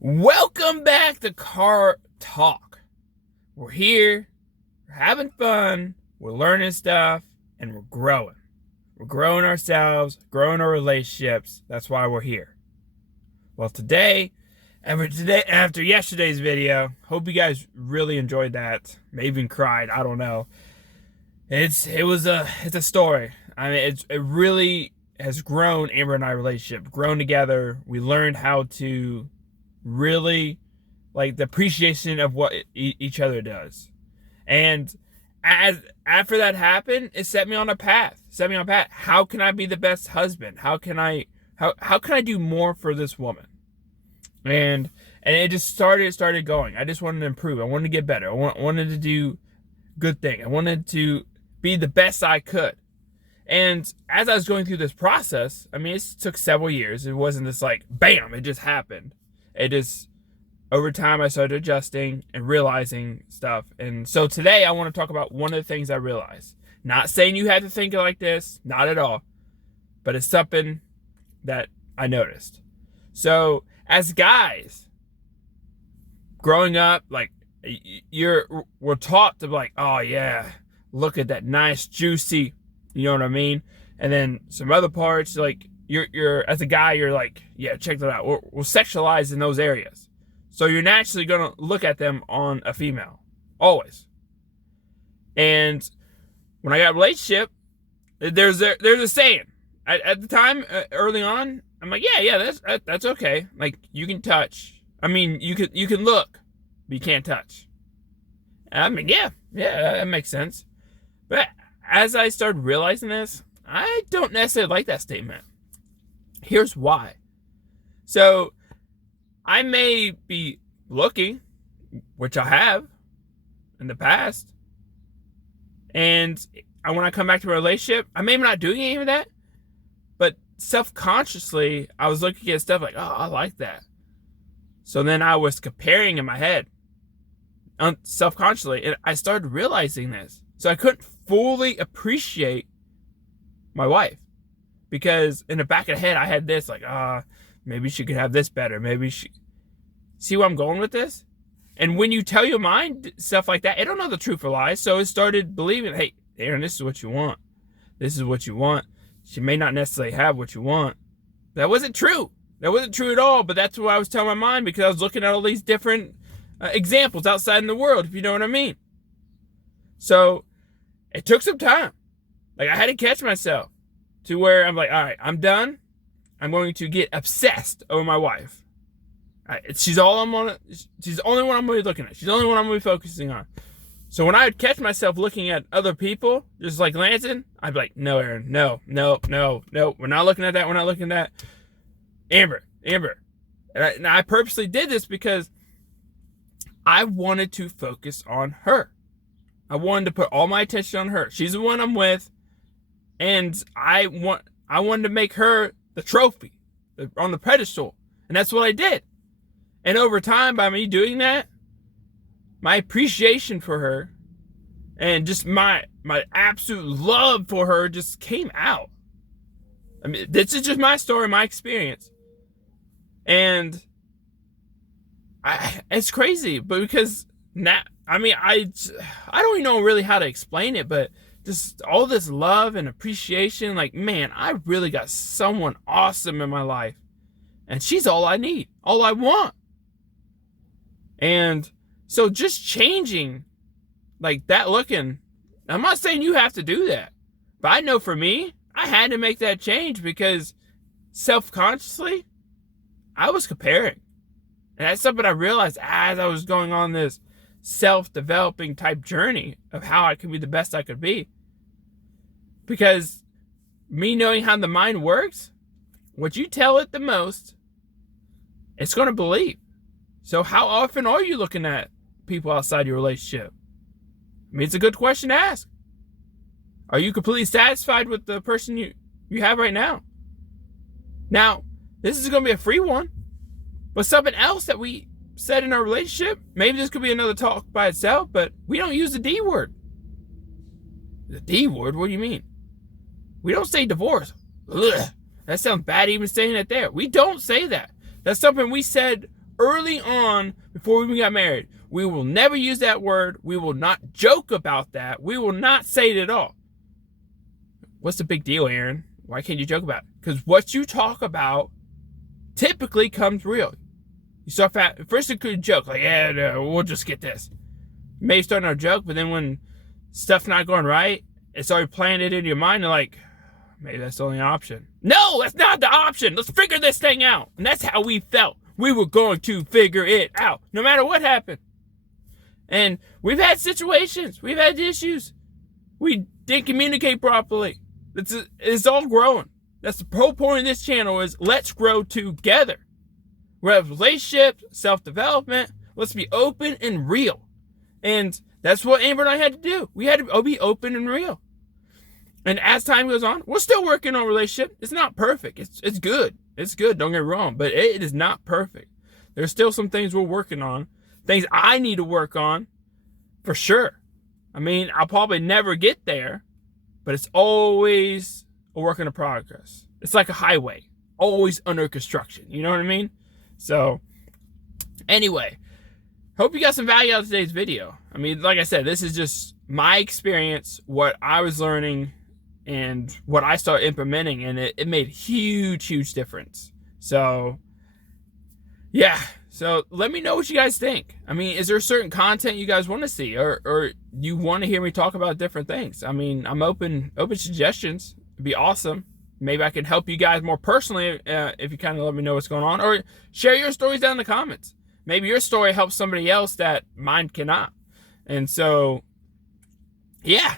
Welcome back to Car Talk. We're here, we're having fun, we're learning stuff, and we're growing. We're growing ourselves, growing our relationships. That's why we're here. Well, after yesterday's video, hope you guys really enjoyed that. Maybe even cried. I don't know. It's a story. I mean, it really has grown. Amber and I relationship grown together. We learned how to really like the appreciation of what each other does, and after that happened, it set me on a path. How can I be the best husband? How can I do more for this woman? And it just started going. I just wanted to improve. I wanted to get better. I wanted to do good thing. I wanted to be the best I could. And as I was going through this process, I mean, it took several years. It wasn't just like, bam, it just happened. It just, over time, I started adjusting and realizing stuff. And so today I want to talk about one of the things I realized. Not saying you had to think like this, not at all. But it's something that I noticed. So as guys, growing up, like, we're taught to be like, oh yeah, look at that nice, juicy, you know what I mean? And then some other parts, like, you're as a guy, you're like, yeah, check that out. We're sexualized in those areas. So you're naturally going to look at them on a female. Always. And when I got a relationship, there's a saying. At the time, early on, I'm like, yeah, that's okay. Like, you can touch. I mean, you can look, but you can't touch. I mean, yeah, that makes sense. But as I started realizing this, I don't necessarily like that statement. Here's why. So, I may be looking, which I have in the past, and when I come back to a relationship, I may be not doing any of that, but self-consciously, I was looking at stuff like, oh, I like that. So then I was comparing in my head, self-consciously, and I started realizing this. So I couldn't fully appreciate my wife. Because in the back of the head, I had this, like, maybe she could have this better. Maybe she... See where I'm going with this? And when you tell your mind stuff like that, it don't know the truth or lies. So it started believing, hey, Aaron, this is what you want. This is what you want. She may not necessarily have what you want. That wasn't true. That wasn't true at all. But that's what I was telling my mind, because I was looking at all these different examples outside in the world, if you know what I mean. So it took some time. Like, I had to catch myself to where I'm like, all right, I'm done. I'm going to get obsessed over my wife. She's the only one I'm going to be looking at. She's the only one I'm going to be focusing on. So when I would catch myself looking at other people, just like Lansing, I'd be like, no, Aaron, no. We're not looking at that. We're not looking at that. Amber. And I purposely did this because I wanted to focus on her. I wanted to put all my attention on her. She's the one I'm with. And I wanted to make her the trophy on the pedestal. And that's what I did. And over time, by me doing that, my appreciation for her and just my absolute love for her just came out. I mean, this is just my story, my experience. And it's crazy, but because now, I mean, I don't even know really how to explain it, but just all this love and appreciation, like, man, I really got someone awesome in my life. And she's all I need, all I want. And so just changing like that looking, I'm not saying you have to do that. But I know for me, I had to make that change because self-consciously, I was comparing. And that's something I realized as I was going on this self-developing type journey of how I could be the best I could be. Because me knowing how the mind works, what you tell it the most, it's going to believe. So how often are you looking at people outside your relationship? I mean, it's a good question to ask. Are you completely satisfied with the person you have right now? Now, this is going to be a free one, but something else that we said in our relationship, maybe this could be another talk by itself, but we don't use the D word. The D word? What do you mean? We don't say divorce. Ugh, that sounds bad even saying it there. We don't say that. That's something we said early on before we even got married. We will never use that word. We will not joke about that. We will not say it at all. What's the big deal, Aaron? Why can't you joke about it? Because what you talk about typically comes real. You start first it could joke, like, yeah, no, we'll just get this. You may start on a joke, but then when stuff's not going right, it's already planted in your mind, and like, maybe that's the only option. No, that's not the option. Let's figure this thing out. And that's how we felt. We were going to figure it out, no matter what happened. And we've had situations. We've had issues. We didn't communicate properly. It's all growing. That's the whole point of this channel is let's grow together. We have relationships, self-development. Let's be open and real. And that's what Amber and I had to do. We had to be open and real. And as time goes on, we're still working on a relationship. It's not perfect. It's good. It's good, don't get me wrong. But it is not perfect. There's still some things we're working on. Things I need to work on, for sure. I mean, I'll probably never get there. But it's always a work in progress. It's like a highway. Always under construction. You know what I mean? So, anyway. Hope you got some value out of today's video. I mean, like I said, this is just my experience, what I was learning, and what I started implementing, and it made huge difference. So, yeah. So, let me know what you guys think. I mean, is there certain content you guys want to see, or you want to hear me talk about different things? I mean, I'm open suggestions. It'd be awesome. Maybe I can help you guys more personally if you kind of let me know what's going on, or share your stories down in the comments. Maybe your story helps somebody else that mine cannot. And so, yeah.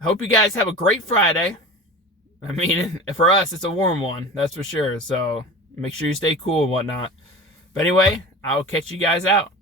I hope you guys have a great Friday. I mean, for us, it's a warm one. That's for sure. So, make sure you stay cool and whatnot. But anyway, I'll catch you guys out.